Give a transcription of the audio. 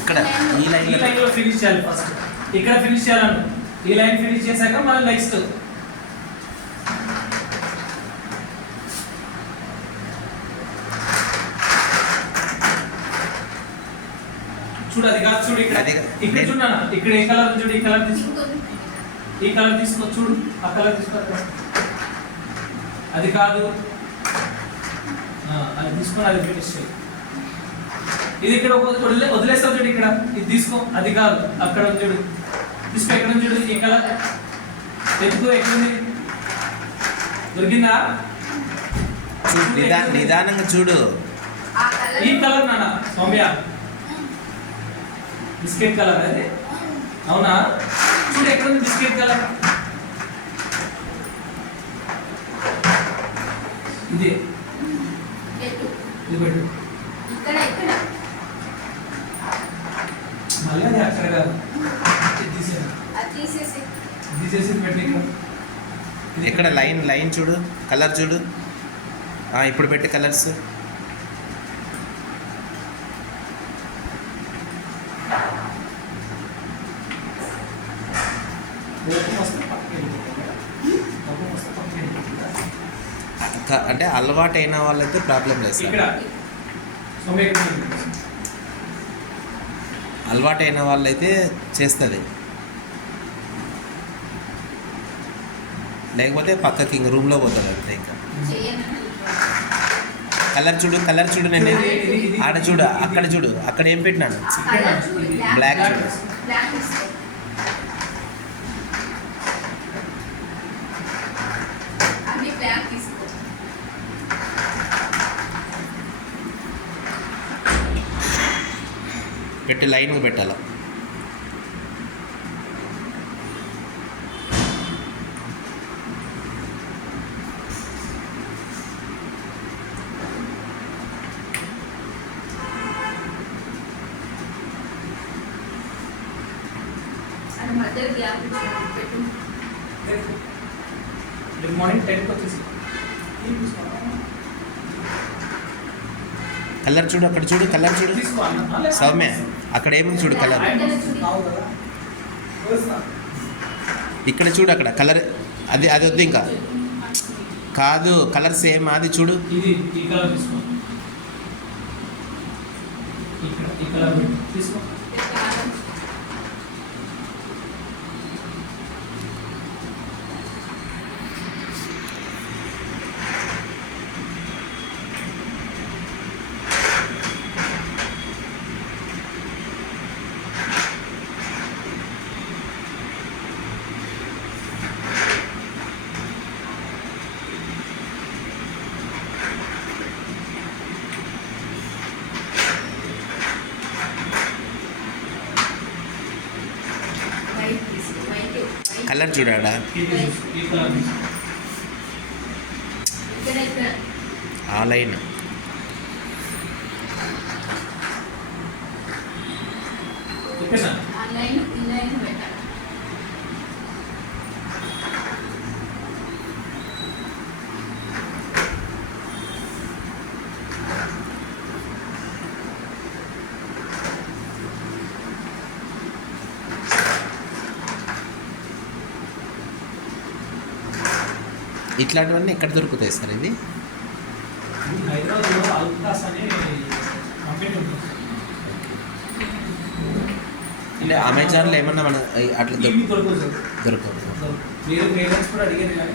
ఇక్కడ ఈ లైన్లో ఫినిష్ చేయాలి. ఫస్ట్ ఇక్కడ ఫినిష్ చేయాలను. ఈ లైన్ ఫినిష్ చేశాక మళ్ళీ నెక్స్ట్ చూడు. అది కాదు, చూడు ఇక్కడ ఇక్కడ చూడన్నా. ఇక్కడ ఏ కలర్ చూడు. ఈ కలర్ తీసుకో. ఈ కలర్ తీసుకో. చూడు ఆ కలర్ తీసుకో. అది కాదు, అది తీసుకొని అది ఫినిష్ చేయి. ఇది ఇక్కడ వదిలేస్తావు చూడు. ఇక్కడ ఇది తీసుకో. అది కాదు, అక్కడ చూడు. తీసుకో. ఎక్కడ చూడు. ఈ కలర్ ఎత్తుకో. ఎక్కడుంది? దొరికిందా? నిదానంగా చూడు. ఈ కలర్ నాన్న సౌమ్య, బిస్కెట్ కలర్ అది. అవునా? చూడు ఎక్కడుంది బిస్కెట్ కలర్. ఇది ఇది పెట్టు. మళ్ళీ అది అక్కడ కాదు, తీసేసి పెట్టి ఇక్కడ లైన్ చూడు. కలర్ చూడు. ఇప్పుడు పెట్టి కలర్స్. అంటే అలవాటు అయిన వాళ్ళైతే ప్రాబ్లం లేదు సార్. అలవాటు అయిన వాళ్ళైతే చేస్తుంది. లేకపోతే పక్కకి ఇంక రూమ్లో పోతుంది అంతే. ఇంకా కలర్ చూడు. నేను ఆడ చూడు. అక్కడ చూడు. అక్కడ ఏం పెట్టినాను? బ్లాక్ చూడు. పెట్టి లైన్ పెట్టాలి. మార్నింగ్ 10కి వచ్చేసి కలర్ చూడు. అక్కడ చూడు. కలర్ చూడు సౌమ్య. అక్కడ ఏముంది చూడు కలర్. ఇక్కడ చూడు. అక్కడ కలర్ అది వద్దు. ఇంకా కాదు, కలర్ సేమ్. అది చూడు. కలర్ చూడాడా. ఆ లైన్ ఇట్లాంటివన్నీ ఎక్కడ దొరుకుతాయి సార్? ఇది హైదరాబాద్లో అల్కాస్ అనే కంపెనీ ఉంటుంది. అంటే అమెజాన్లో ఏమన్నా మన అట్లా దొరకదు. వేరే పేరెంట్స్ కూడా అడిగారు కానీ